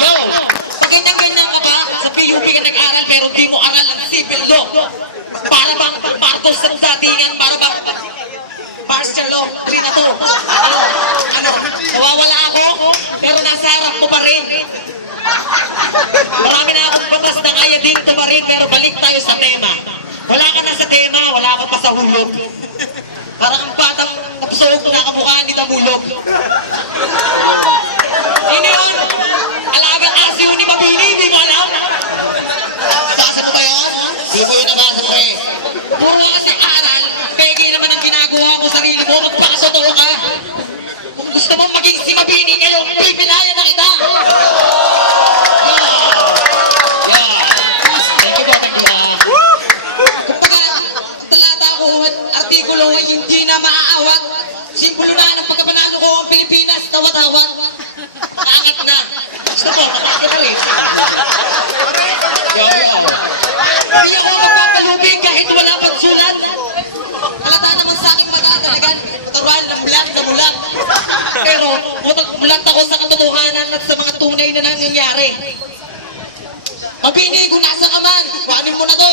Yo, pag ganyan-ganyan ka ba, sa PUP ka nag-aral pero di mo aral ang civil law. Para bang Marcos ng datingan, para bang martial law, 3 na to. Ano, nawawala ako, pero nasa harap mo pa rin. Marami na akong batas na kaya dito pa rin, pero balik tayo sa tema. Wala ka na sa tema, wala ka pa sa hulog. Parang ang batang napusog na kamukha ni Damulog. Sino yun? Alagang aso ni Mabini, di mo alam? Nabasa mo ba yun? Di mo yun nabasa mo eh. Puro ka sa aral, pegi naman ang ginagawa ko sarili mo, magpakasotoo ka. Kung gusto mong maging si Mabini ngayon, pipilaya na kita. Artikulo ay hindi na maaawat. Simbolo na ng pagkapanalo ko ang Pilipinas, tawat-tawat. Naangat na. Gusto mo, naangat na rin. Hindi ako magpapalubing kahit wala pang sulat. Halata naman sa aking mata talagang mataruan ng blank na mulat. Pero mulat ako sa katotohanan at sa mga tunay na nangyayari. Mabini, kung nasa ka man, kuhanin mo na to.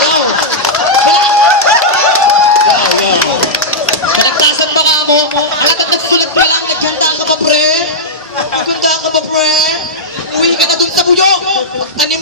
Yo! Malagtasan ba ka mo? Halatang nagsulat pa lang, naghanda ka ba pre? Naghanda ka ba pre? Uwi ka na dun sa buyo. Tanim